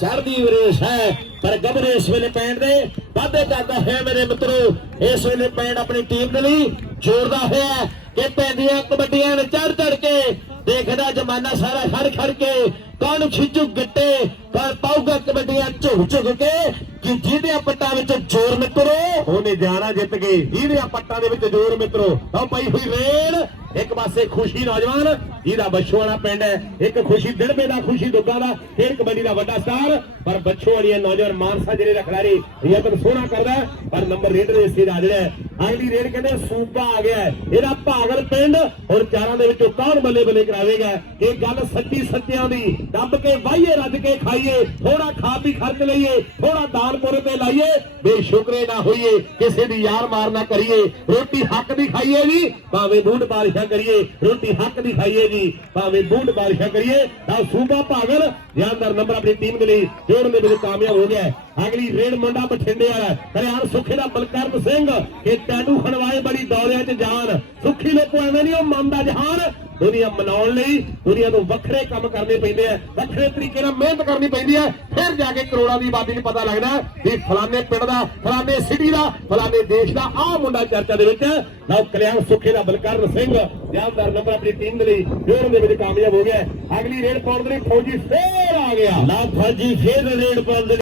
ਚੜਦੀ ਰੇਸ ਹੈ ਪਰ ਗੱਭਰੂ ਇਸ ਵੇਲੇ ਪੈਣ ਦੇ। ਵਾਅਦੇ ਕਰਦਾ ਹੈ ਮੇਰੇ ਮਿੱਤਰੋ, ਇਸ ਵੇਲੇ ਪੈਣ ਆਪਣੀ ਟੀਮ ਦੇ ਲਈ। ਜੋੜਦਾ ਹੋਇਆ ਕਿ ਪੈਂਦੀਆਂ ਕਬੱਡੀਆਂ ਨੇ ਚੜ ਚੜ ਕੇ ਦੇਖਦਾ ਜਮਾਨਾ ਸਾਰਾ ਖੜ ਖੜ ਕੇ। ਕੌਣ ਖਿੱਚੂ ਗਿੱਟੇ, ਪਰ ਪਾਊਗਾ ਕਬੱਡੀਆਂ ਝੁਕ ਝੁਕ ਕੇ। ਕਿ ਜਿਹਦੇ ਪੱਟਾਂ ਵਿੱਚ ਜ਼ੋਰ ਮਿੱਤਰੋ, ਉਹਨੇ ਜਾਣਾ ਜਿੱਤ ਕੇ। ਜਿਹਦੇ ਪੱਟਾਂ ਦੇ ਵਿੱਚ ਜ਼ੋਰ ਮਿੱਤਰੋ, ਆਹ ਪਈ ਹੋਈ ਰੇਲ। ਇੱਕ ਪਾਸੇ ਖੁਸ਼ੀ ਨੌਜਵਾਨ, ਜਿਹਦਾ ਬੱਛੋ ਵਾਲਾ ਪਿੰਡ ਹੈ, ਇੱਕ ਖੁਸ਼ੀ ਦਿੜਬੇ ਦਾ, ਖੁਸ਼ੀ ਦੁੱਗਾ ਦਾ, ਫਿਰ ਕਬੱਡੀ ਦਾ ਵੱਡਾ ਸਟਾਰ। ਪਰ ਬੱਛੋ ਵਾਲੀਆਂ ਨੌਜਵਾਨ ਮਾਨਸਾ ਜ਼ਿਲ੍ਹੇ ਦਾ ਖਿਡਾਰੀ ਯਤਨ ਸੋਹਣਾ ਕਰਦਾ ਪਰ ਨੰਬਰ ਰੇਡ ਦੇ ਇਸੇ ਦਾ ਜਿਹੜਾ ਅਗਲੀ ਰੇਡ ਕਹਿੰਦੇ ਸੂਬਾ ਆ ਗਿਆ ਇਹਦਾ ਭਾਗਲ ਪਿੰਡ ਹੁਣ ਚਾਰਾਂ ਦੇ ਵਿੱਚੋਂ ਕੌਣ ਬੱਲੇ ਬੱਲੇ ਕਰਾਵੇਗਾ ਇਹ ਗੱਲ ਸੱਚੀ ਸੱਚਿਆਂ ਦੀ? ਦੱਬ ਕੇ ਵਾਹੀਏ, ਰੱਜ ਕੇ ਖਾਈਏ ਥੋੜਾ ਖਾ ਪੀ ਖਰਚ ਲਈਏ ਥੋੜਾ ਦਾਨ ਤੇ ਲਾਈਏ, ਬੇਸ਼ੁਕਰੇ ਨਾ ਹੋਈਏ, ਕਿਸੇ ਦੀ ਯਾਰ ਮਾਰ ਨਾ ਕਰੀਏ, ਰੋਟੀ ਹੱਕ ਦੀ ਖਾਈਏ ਜੀ ਭਾਵੇਂ ਬੂਟ ਬਾਰਿਸ਼ਾਂ ਕਰੀਏ, ਰੋਟੀ ਹੱਕ ਦੀ ਖਾਈਏ ਜੀ ਭਾਵੇਂ ਬੂੰਡ ਬਾਰਿਸ਼ਾਂ ਕਰੀਏ, ਤਾਂ ਸੂਬਾ ਭਾਗਲ ਯਾਨਦਾਰ ਨੰਬਰ ਆਪਣੀ ਟੀਮ ਦੇ ਲਈ ਜੋੜਨ ਦੇ ਵਿੱਚ ਕਾਮਯਾਬ ਹੋ ਗਿਆ ਅਗਲੀ ਰੇਡ ਮੁੰਡਾ ਬਠਿੰਡੇ ਵਾਲਾ ਕਲਿਆਣ ਸੁੱਖੇ ਦਾ ਬਲਕਰਨ ਸਿੰਘ ਇਹ ਟੈਟੂ ਖਣਵਾਏ ਬੜੀ ਦੌਰਿਆਂ 'ਚ ਜਾਨ। ਸੁੱਖੀ ਲੋਕੋ ਐਵੇਂ ਨਹੀਂ ਉਹ ਮੰਨਦਾ ਜਹਾਨ। ਦੁਨੀਆ ਮਨਾਉਣ ਲਈ ਦੁਨੀਆ ਨੂੰ ਵੱਖਰੇ ਕੰਮ ਕਰਨੇ ਪੈਂਦੇ ਆ, ਵੱਖਰੇ ਤਰੀਕੇ ਨਾਲ ਮਿਹਨਤ ਕਰਨੀ ਪੈਂਦੀ ਹੈ ਫਿਰ ਜਾ ਕੇ ਕਰੋੜਾਂ ਦੀ ਆਬਾਦੀ ਨੂੰ ਪਤਾ ਲੱਗਦਾ ਵੀ ਫਲਾਣੇ ਪਿੰਡ ਦਾ, ਫਲਾਣੇ ਸਿਟੀ ਦਾ, ਫਲਾਣੇ ਦੇਸ਼ ਦਾ ਆਹ ਮੁੰਡਾ ਚਰਚਾ ਦੇ ਵਿੱਚ। ਹੈ। ਲਓ ਕਲਿਆਣ ਸੁੱਖੇ ਦਾ ਬਲਕਰਨ ਸਿੰਘ ਜਾਨਦਾਰ ਨੰਬਰ ਆਪਣੀ ਟੀਮ ਦੇ ਲਈ ਜੋੜਨ ਦੇ ਵਿੱਚ ਕਾਮਯਾਬ ਹੋ ਗਿਆ। ਅਗਲੀ ਰੇਡ ਪਾਉਣ ਦੇ ਲਈ ਫੌਜੀ ਫੇਰ ਆ ਗਿਆ। ਲਾ ਫੌਜੀ ਫੇਰ ਰੇਡ ਪਾਉਣ ਦੇ